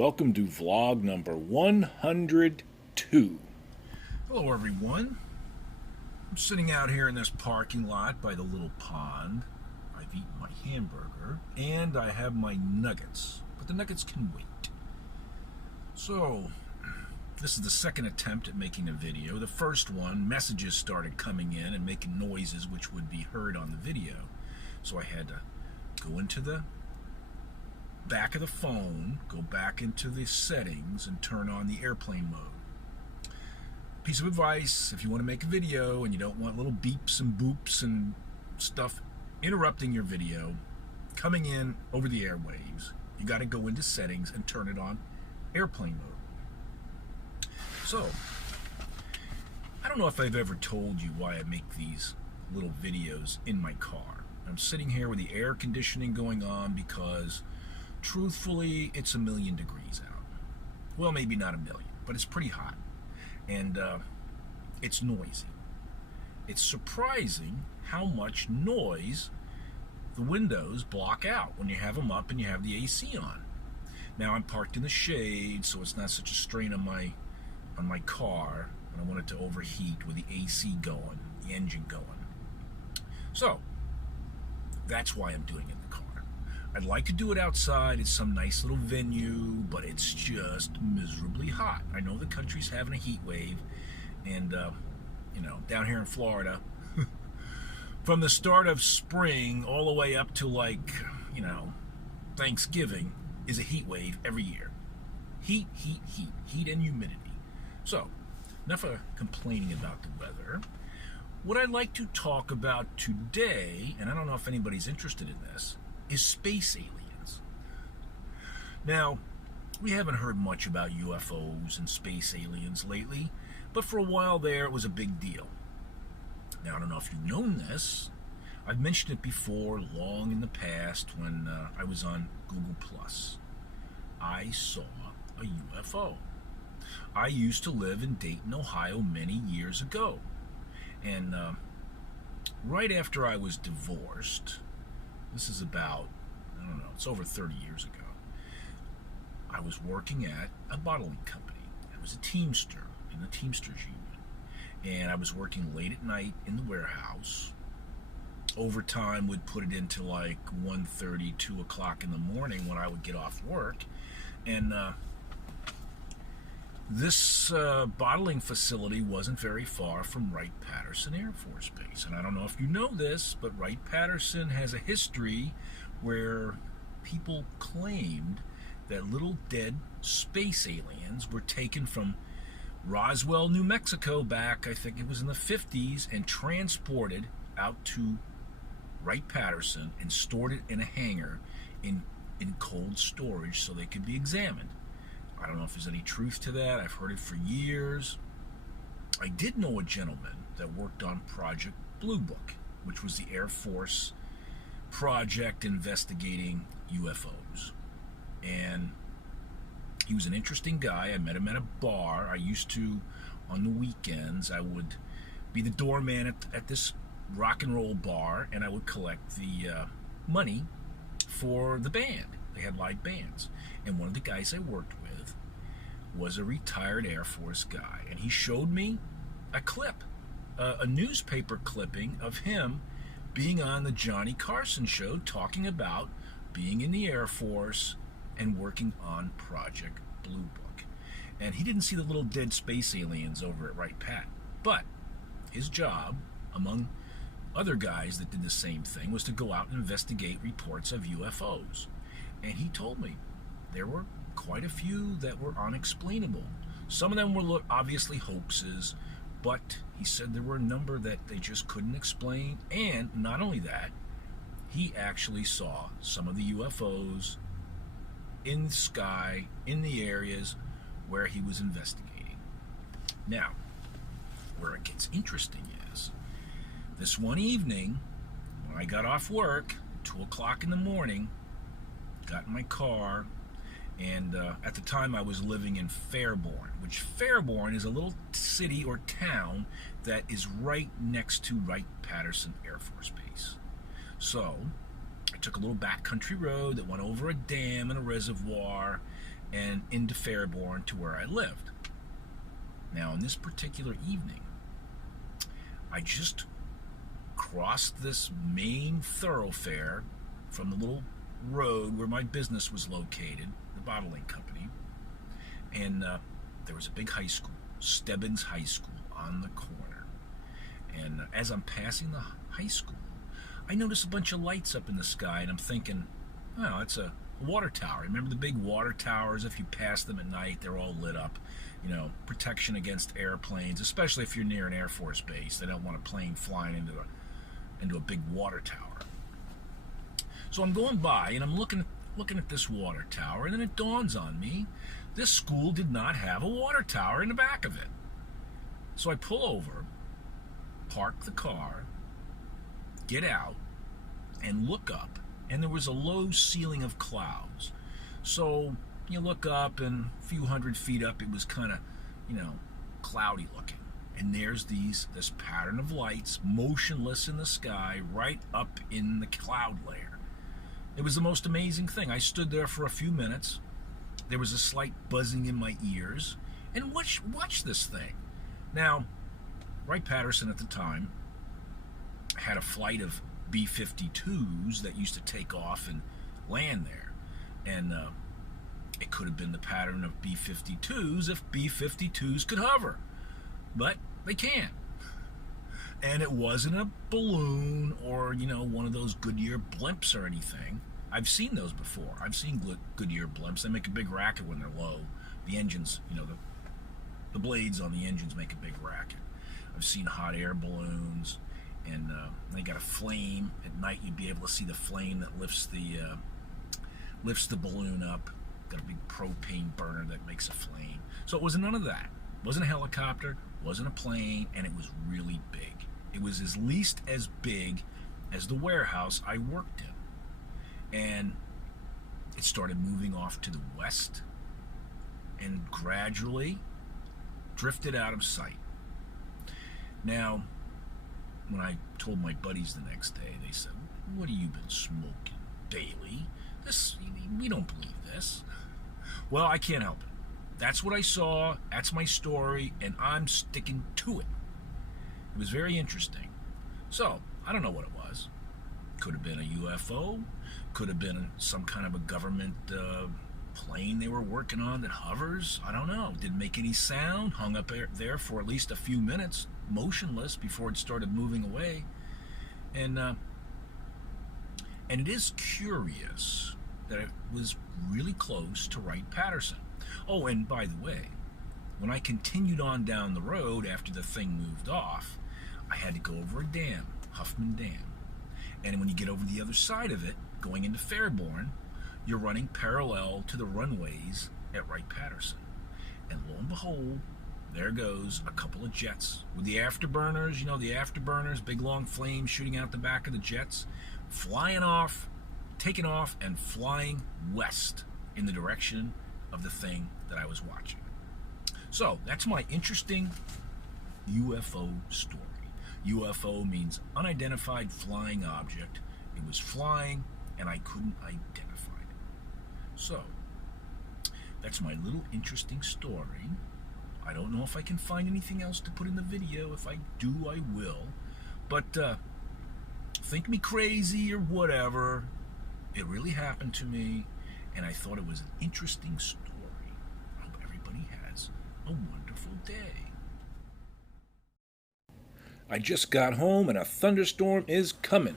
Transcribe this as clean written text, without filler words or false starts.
Welcome to vlog number 102. Hello everyone. I'm sitting out here in this parking lot by the little pond. I've eaten my hamburger and I have my nuggets, but the nuggets can wait. So, this is the second attempt at making a video. The first one, messages started coming in and making noises which would be heard on the video. So I had to go into the back of the phone, go back into the settings and turn on the airplane mode. Piece of advice: if you want to make a video and you don't want little beeps and boops and stuff interrupting your video coming in over the airwaves, you got to go into settings and turn it on airplane mode. So, I don't know if I've ever told you why I make these little videos in my car. I'm sitting here with the air conditioning going on because truthfully, it's 1,000,000 degrees out. Well, maybe not 1,000,000, but it's pretty hot. And it's noisy. It's surprising how much noise the windows block out when you have them up and you have the AC on. Now, I'm parked in the shade, so it's not such a strain on my car. I don't want it to overheat with the AC going, the engine going. So, that's why I'm doing it in the car. I'd like to do it outside at some nice little venue, but it's just miserably hot. I know the country's having a heat wave, and, down here in Florida, from the start of spring all the way up to, Thanksgiving is a heat wave every year. Heat and humidity. So, enough of complaining about the weather. What I'd like to talk about today, and I don't know if anybody's interested in this, is space aliens. Now, we haven't heard much about UFOs and space aliens lately, but for a while there it was a big deal. Now, I don't know if you've known this. I've mentioned it before, long in the past, when I was on Google+. I saw a UFO. I used to live in Dayton, Ohio many years ago. And right after I was divorced, this is about, it's over 30 years ago, I was working at a bottling company. I was a Teamster in the Teamsters Union. And I was working late at night in the warehouse. Overtime would put it into like 1:30, 2 o'clock in the morning when I would get off work. And this bottling facility wasn't very far from Wright, Patterson Air Force Base. And I don't know if you know this, but Wright, Patterson has a history where people claimed that little dead space aliens were taken from Roswell, New Mexico back, I think it was in the 50s, and transported out to Wright, Patterson and stored it in a hangar in cold storage so they could be examined. I don't know if there's any truth to that. I've heard it for years. I did know a gentleman that worked on Project Blue Book, which was the Air Force project investigating UFOs. And he was an interesting guy. I met him at a bar. I used to, on the weekends, I would be the doorman at this rock and roll bar, and I would collect the money for the band. They had live bands. And one of the guys I worked with was a retired Air Force guy. And he showed me a clip, a newspaper clipping of him being on the Johnny Carson show talking about being in the Air Force and working on Project Blue Book. And he didn't see the little dead space aliens over at Wright Pat. But his job, among other guys that did the same thing, was to go out and investigate reports of UFOs. And he told me there were quite a few that were unexplainable. Some of them were obviously hoaxes, but he said there were a number that they just couldn't explain. And not only that, he actually saw some of the UFOs in the sky, in the areas where he was investigating. Now, where it gets interesting is, this one evening, when I got off work, 2 o'clock in the morning, got in my car, and at the time I was living in Fairborn, which Fairborn is a little city or town that is right next to Wright-Patterson Air Force Base. So I took a little backcountry road that went over a dam and a reservoir, and into Fairborn to where I lived. Now, on this particular evening, I just crossed this main thoroughfare from the little road where my business was located, the bottling company, and there was a big high school, Stebbins High School, on the corner. And as I'm passing the high school, I notice a bunch of lights up in the sky, and I'm thinking, oh, it's a water tower. Remember the big water towers? If you pass them at night, they're all lit up. You know, protection against airplanes, especially if you're near an Air Force base. They don't want a plane flying into a big water tower. So I'm going by, and I'm looking at this water tower, and then it dawns on me, this school did not have a water tower in the back of it. So I pull over, park the car, get out, and look up, and there was a low ceiling of clouds. So you look up, and a few hundred feet up, it was kind of, cloudy looking. And there's this pattern of lights, motionless in the sky, right up in the cloud layer. It was the most amazing thing. I stood there for a few minutes. There was a slight buzzing in my ears. And watch this thing. Now, Wright Patterson at the time had a flight of B-52s that used to take off and land there. And it could have been the pattern of B-52s if B-52s could hover. But they can't. And it wasn't a balloon or, one of those Goodyear blimps or anything. I've seen those before. I've seen Goodyear blimps. They make a big racket when they're low. The engines, the blades on the engines make a big racket. I've seen hot air balloons, and they got a flame. At night, you'd be able to see the flame that lifts the balloon up. Got a big propane burner that makes a flame. So it was none of that. It wasn't a helicopter, wasn't a plane, and it was really big. It was at least as big as the warehouse I worked in. And it started moving off to the west and gradually drifted out of sight. Now, when I told my buddies the next day, they said, "What have you been smoking, Bailey? We don't believe this." Well, I can't help it. That's what I saw, that's my story, and I'm sticking to it. It was very interesting. So, I don't know what it was. Could have been a UFO, could have been some kind of a government plane they were working on that hovers. I don't know. Didn't make any sound, hung up there for at least a few minutes, motionless, before it started moving away. And it is curious that it was really close to Wright Patterson. Oh, and by the way, when I continued on down the road after the thing moved off, I had to go over a dam, Huffman Dam. And when you get over the other side of it, going into Fairborn, you're running parallel to the runways at Wright Patterson. And lo and behold, there goes a couple of jets with the afterburners, the afterburners, big long flames shooting out the back of the jets, flying off, taking off, and flying west in the direction of the thing that I was watching. So that's my interesting UFO story. UFO means unidentified flying object. It was flying and I couldn't identify it. So that's my little interesting story. I don't know if I can find anything else to put in the video. If I do, I will. But think me crazy or whatever, it really happened to me, and I thought it was an interesting story. I hope everybody has a wonderful day. I just got home and a thunderstorm is coming.